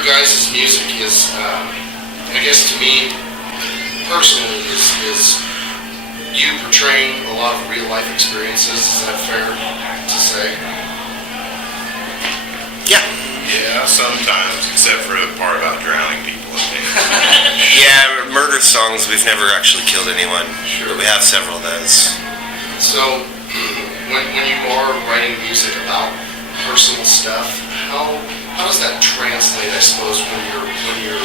your guys' music is, I guess to me, personally, is you portraying a lot of real life experiences. Is that fair to say? Yeah. Yeah, sometimes, except for the part about drowning people. Yeah, murder songs, we've never actually killed anyone. Sure. But we have several of those. So, when you are writing music about personal stuff, how does that translate, I suppose, when you're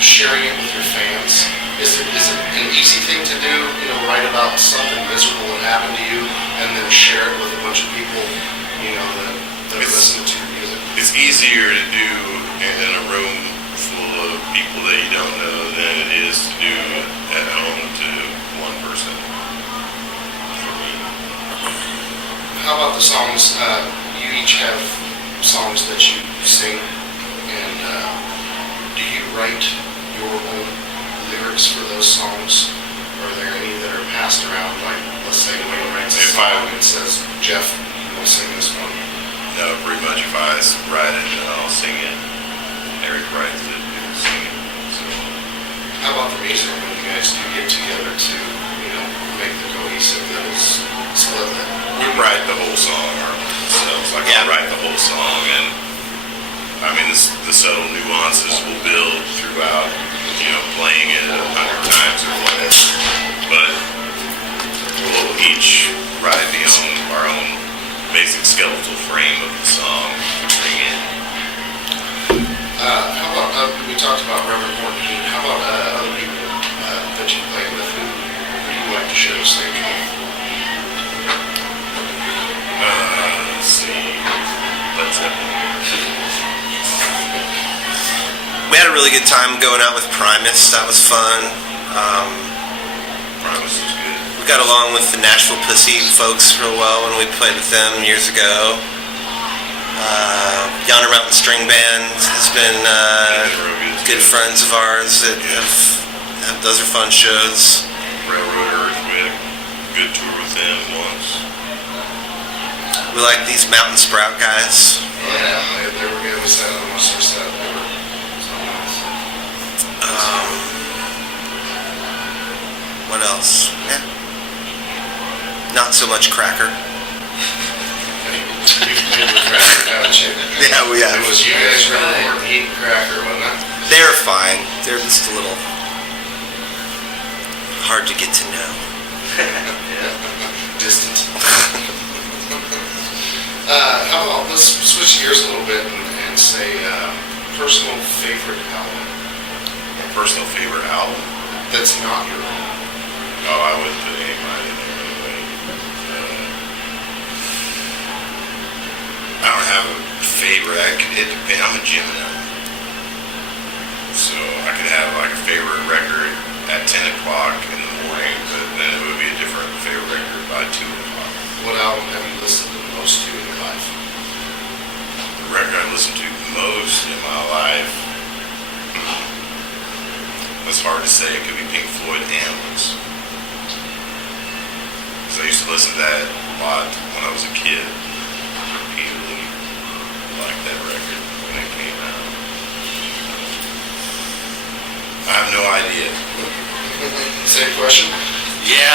sharing it with your fans? Is it an easy thing to do, write about something miserable that happened to you and then share it with a bunch of people, that listen to your music? It's easier to do in a room full of people that you don't know than it is to do at home to one person. How about the songs? You each have songs that you sing, and do you write your own lyrics for those songs? Are there any that are passed around? Like, let's say Wayne writes a song and says, "Jeff, you will sing this one." No, pretty much if I write it, I'll sing it. Eric writes it, he'll sing it. So. How about the music when you guys do get together to, make the cohesive that is split that? We write the whole song ourselves. Like, I write the whole song, and I mean, the subtle nuances will build throughout, playing it 100 times or whatever. But we'll each write our own basic skeletal frame of the song to bring in. How about, we talked about Reverend Morton Heat. How about other people that you play with who you like to share the stage with? Let's see. Let's We had a really good time going out with Primus. That was fun. Primus is good. We got along with the Nashville Pussy folks real well when we played with them years ago. Yonder Mountain String Band has been good friends of ours. Those are fun shows. Railroaders, we had a good tour with them once. We like these Mountain Sprout guys. Yeah, they were good. We sat on most of their set. They were so nice. What else? Yeah. Not so much Cracker. You've played with Cracker, haven't you? Yeah, we have. It was you guys, Reverend Morton Heat and Cracker, wasn't it? They're fine. They're just a little hard to get to know. Yeah. Distant. How about, let's switch gears a little bit and say personal favorite album. My personal favorite album? That's not your own. Oh, I wouldn't put anybody in there anyway. I don't have a favorite. It depends. I'm a Gemini. So I could have like a favorite record at 10 o'clock in the morning, but then it would be a different favorite record by 2 o'clock. What album have you listened to the most to in your life? The record I listened to the most in my life, that's hard to say. It could be Pink Floyd Animals. Because I used to listen to that a lot when I was a kid. Repeatedly liked that record when it came out. I have no idea. Same question? Yeah,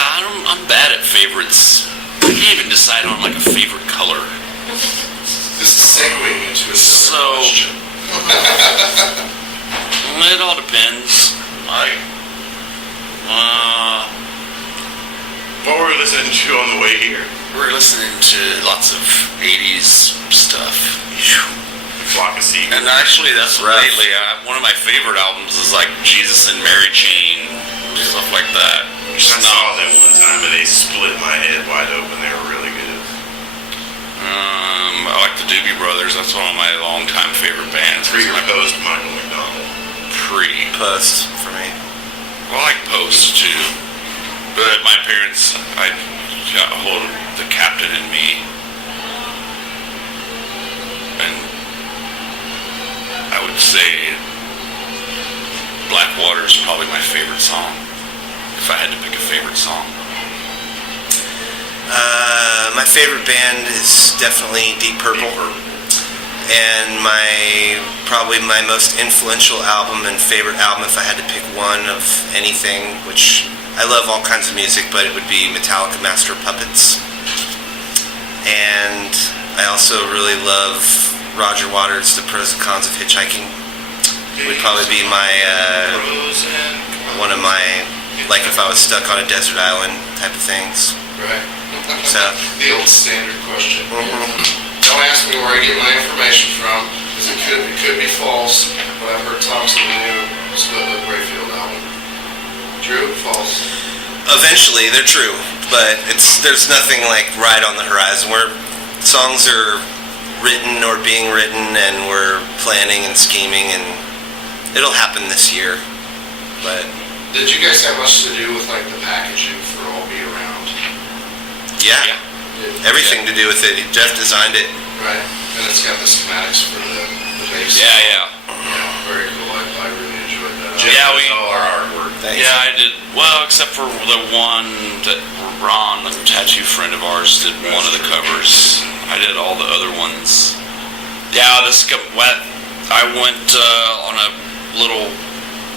I'm bad at favorites. I can't even decide on like a favorite color. This is segueing into another question. It all depends. What were we listening to on the way here? We're listening to lots of 80s stuff. Flock of Seagulls. And actually, that's lately, one of my favorite albums is like Jesus and Mary Chain, stuff like that. I saw them one time and they split my head wide open. They were really good. I like the Doobie Brothers. That's one of my longtime favorite bands. Pre or post Michael McDonald? Post for me. Well, I like Post too. But my parents, I got a hold of the Captain in me. And I would say Blackwater is probably my favorite song. If I had to pick a favorite song. My favorite band is definitely Deep Purple. And probably my most influential album and favorite album, if I had to pick one of anything, which I love all kinds of music, but it would be Metallica Master of Puppets. And I also really love Roger Waters' The Pros and Cons of Hitchhiking. It would probably be one of my, like if I was stuck on a desert island type of things. Right. So the old standard question. Don't ask me where I get my information from, because it could be false, but I've heard talks of the new split Lip Rayfield album. True? False? eventually they're true, but there's nothing like right on the horizon where songs are written or being written and we're planning and scheming, and it'll happen this year. But did you guys have much to do with like the packaging for All Be Around? yeah. Everything to do with it. Jeff designed it. Right, and it's got the schematics for the base. Yeah. Very cool. I really enjoyed that. Yeah, we all our artwork. Thanks. Yeah, I did. Well, except for the one that Ron, the tattoo friend of ours, did one of the covers. I did all the other ones. Yeah, I went on a little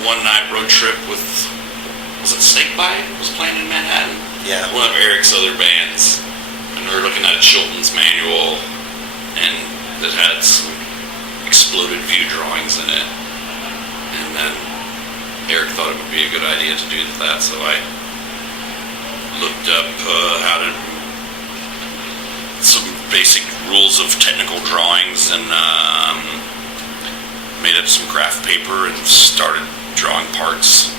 one-night road trip with, was it Snakebite? Was playing in Manhattan? Yeah. One of Eric's other bands. And we were looking at a Chilton's manual, and that had some exploded view drawings in it. And then Eric thought it would be a good idea to do that, so I looked up some basic rules of technical drawings and made up some graph paper and started drawing parts.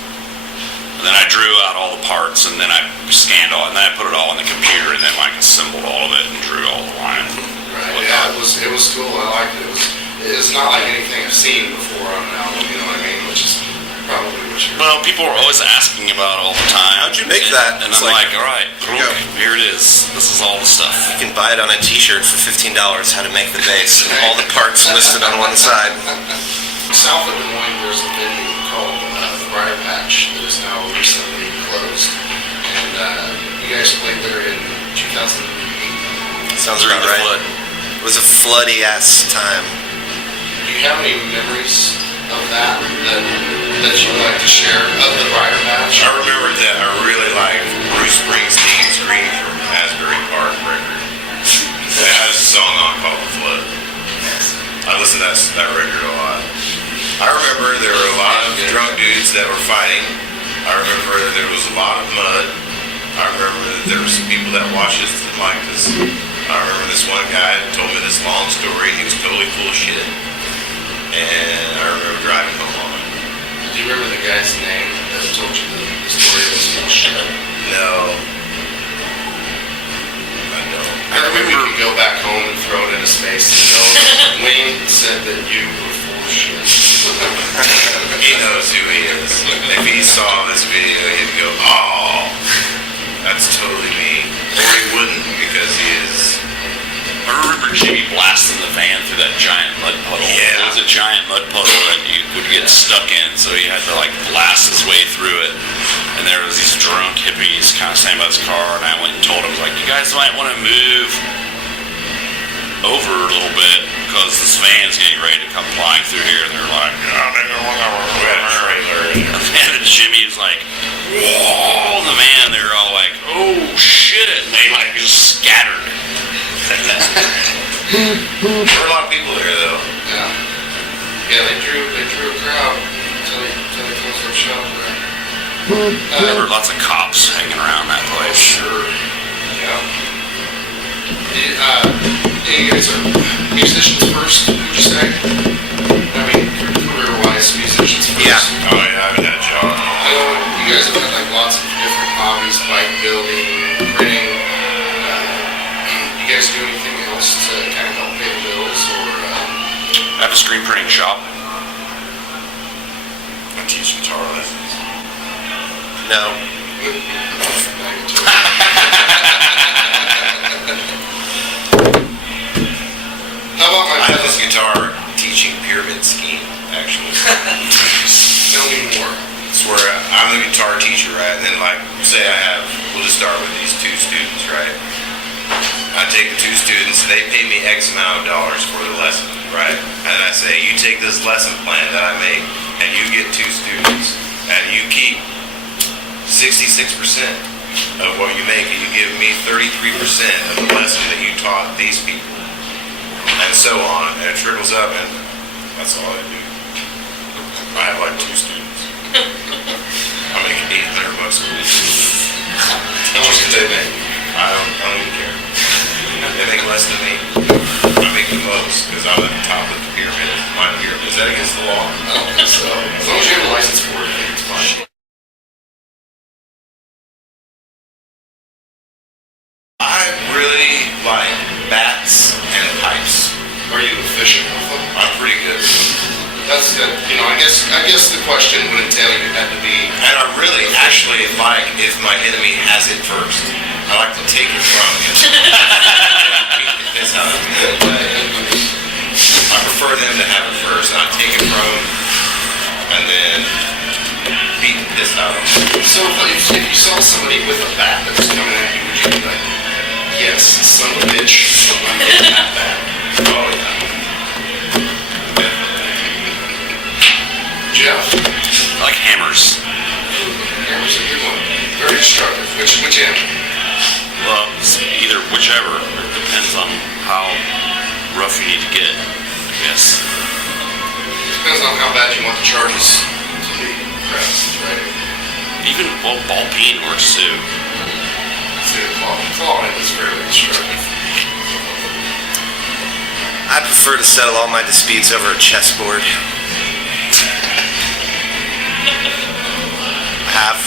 And then I drew out all the parts, and then I scanned all, and then I put it all in the computer, and then I assembled all of it and drew all the lines. Right. Yeah, it was cool. I liked it. It's not like anything I've seen before on an album. You know what I mean? Which is probably what you're. Well, people are always asking about it all the time. How'd you make that? And It's I'm like, all right, here you go. here it is. This is all the stuff. You can buy it on a t-shirt for $15, how to make the bass, and all the parts listed on one side. South of Des Moines, there's a venue called the Briar Patch that is now recently closed, and you guys played there in 2008. Sounds During about the right. flood. It was a floody-ass time. Do you have any memories of that you'd like to share of the Briar Patch? I remember that I really liked Bruce Springsteen's Green from Asbury Park record. It has a song on called The Flood. I listened to that record a lot. I remember there were a lot of drunk dudes that were fighting. I remember there was a lot of mud. I remember that there were some people that watched us that liked us. I remember this one guy told me this long story. He was totally full of shit. And I remember driving home on it. Do you remember the guy's name that told you the story of this bullshit? No. I don't. I remember you could go back home and throw it in his face and go, Wayne said that you were full of shit. He knows who he is. If he saw this video, he'd go, oh, that's totally me. Or he wouldn't, because he is. I remember Jimmy blasting the van through that giant mud puddle. Yeah. It was a giant mud puddle that you would get stuck in, so he had to like blast his way through it. And there was these drunk hippies kind of standing by his car, and I went and told him, like, you guys might want to move over a little bit because this van's getting ready to come flying through here. And they're like, and then Jimmy was like, whoa, in the van, they were all like, oh shit, and they like just scattered. There were a lot of people there, though. Yeah. Yeah, they drew a crowd until they closed their shop there. There were lots of cops hanging around that place. Sure. Yeah. You guys are musicians first, would you say? I mean, career-wise, musicians first. Yeah. Oh, yeah, I haven't had a job. I know you guys have had like lots of different hobbies, bike building, printing. You guys do anything else to kind of help pay the bills, or? I have a screen printing shop. I teach guitar lessons. No. How about my I have this guitar teaching pyramid scheme, actually. Tell me more. It's where I'm the guitar teacher, right? And then, like, say we'll just start with these two students, right? I take the two students, they pay me X amount of dollars for the lesson, right? And I say, you take this lesson plan that I make, and you get 2 students, and you keep 66% of what you make, and you give me 33% of the lesson that you taught these people, and so on, and it trickles up, and that's all I do. I have like 2 students. I make $800 a week. How much do they make? I don't even care. They make less than me. I make the most because I'm at the top of the pyramid. My pyramid. Is that against the law? I don't think so. As long as you have a license for it, I think it's fine. I really like bats and pipes. Are you efficient with them? I'm pretty good. That's good. You know, I guess the question would entail you had to be. And I really actually like if my enemy has it first. I like to take it from him. That's how I prefer them to have it first. And I take it from them and then beat the piss out of them. So if you saw somebody with a bat that was coming at you, would you be like, yes, son of a bitch, I'm getting that bat? Oh yeah. Jeff? I like hammers. Hammer's a good one. Very destructive. Which end? Well, it's either whichever. It depends on how rough you need to get, I guess. Depends on how bad you want the charges to be pressed, right? Even, well, ball peen works too. See, clawing is fairly destructive. I prefer to settle all my disputes over a chessboard.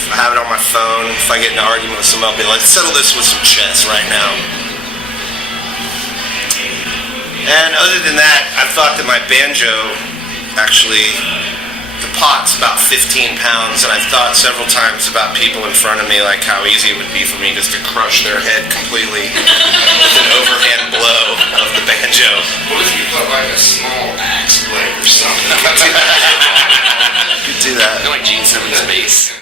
I have it on my phone. If I get in an argument with somebody, I'll be like, settle this with some chess right now. And other than that, I've thought that my banjo, actually, the pot's about 15 pounds, and I've thought several times about people in front of me, like how easy it would be for me just to crush their head completely with an overhand blow of the banjo. What if you put like a small axe blade or something? Could do that. I like Gene Simmons' bass.